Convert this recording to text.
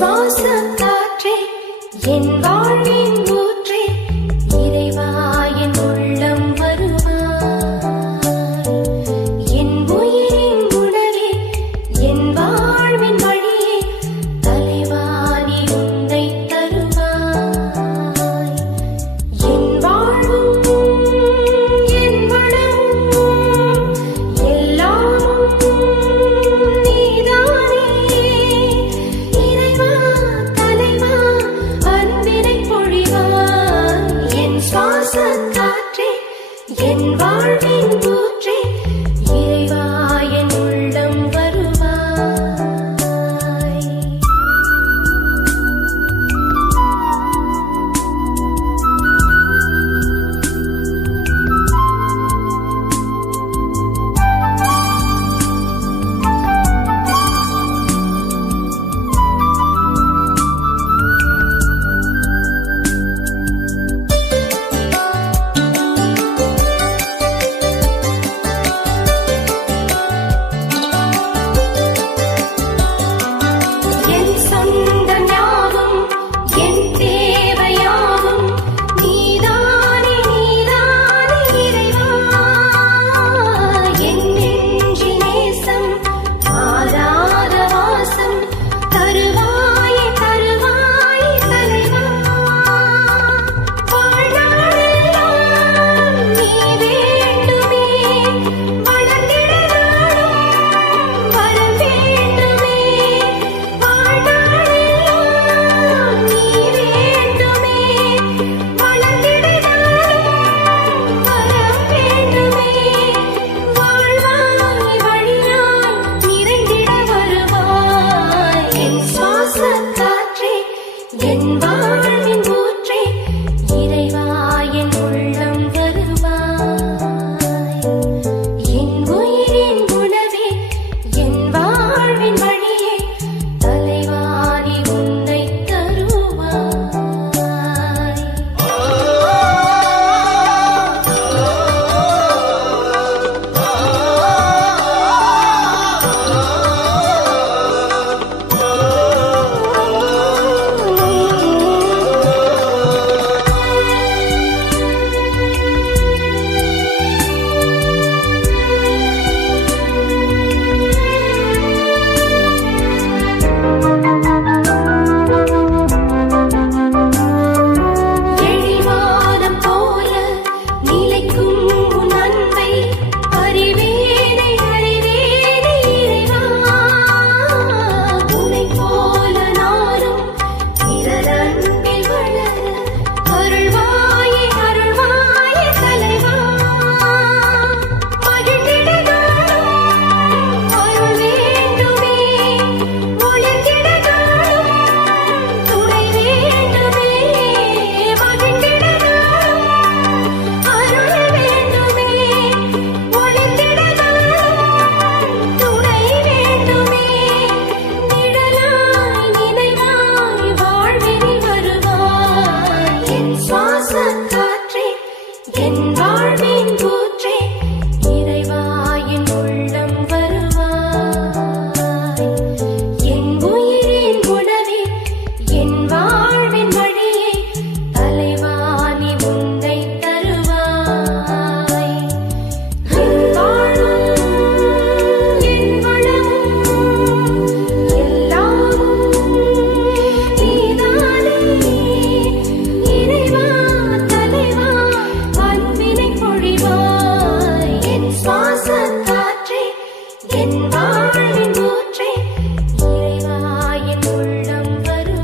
சுவாச காற்றே என் வாழ்வின் ஊற்றே இறைவா என் உள்ளம் வருவாய். என் உயிரின் உணவே என் வாழ்வின் வழியே தலைவா நீ உன்னை தருவாய். என் வாழ்வும் என் வளமும் எல்லாமும் நீதானே. இறைவா தலைவா அன்பினை பொழிவாய். என் சுவாச காற்றே என் வாழ்வின் ஊற்றே இறைவா என் உள்ளம் வருவாய். என் சொந்தம் யாவும் என் தேவையாவும் நீதானே நீதானே இறைவா. என் நெஞ்சின் நேசம் மாறாத வாசம் தருவாயே தருவாயே தலைவா. வாழ்நாளெல்லாம் நீ வேண்டுமே வளர்ந்திட நாடும் வரம் வேண்டுமே. வாழ்நாளெல்லாம் நீ வேண்டுமே வளர்ந்திட நாடும் வரம் வேண்டுமே. வாழ்வாய் வழியாய் நிறைந்திட வருவாய். என் சுவாச காற்றே என் வாழ்வின் ஊற்றே இறைவா என் உள்ளம் வருவாய். என் உயிரின் உணவே என் வாழ்வின் வழியே தலைவா நீ உன்னை தருவாய். எழில்வானம் போல நிலைக்கும் உன் அன்பை அறிவேனே அறிவேனே இறைவா. உன்னைப் போல நானும் பிறர் அன்பில் வளர அருள்வாயே அருள்வாயே தலைவா. மகிழ்ந்திட நாளும் அருள் வேண்டுமே ஒளிர்ந்திட நாளும் துணை வேண்டுமே. மகிழ்ந்திட நாளும் அருள் வேண்டுமே ஒளிர்ந்திட நாளும் துணை வேண்டுமே. நிழலாய் நினைவாய் வாழ்வினில் வருவாய். என் சுவாச காற்றே என் வாழ்வின் ஊற்றே இறைவா என் உள்ளம் வருவாய். என் உயிரின் உணவே என் வாழ்வின் வழியே தலைவா நீ உன்னை தருவாய். என் வாழும் என் வளமும் எல்லாமும் நீதானே. இறைவா தலைவா அன்பினை பொழிவாய். என் சுவாச காற்றே என் வாழ்வின் ஊற்றே இறைவா என் உள்ளம் வருவாய்.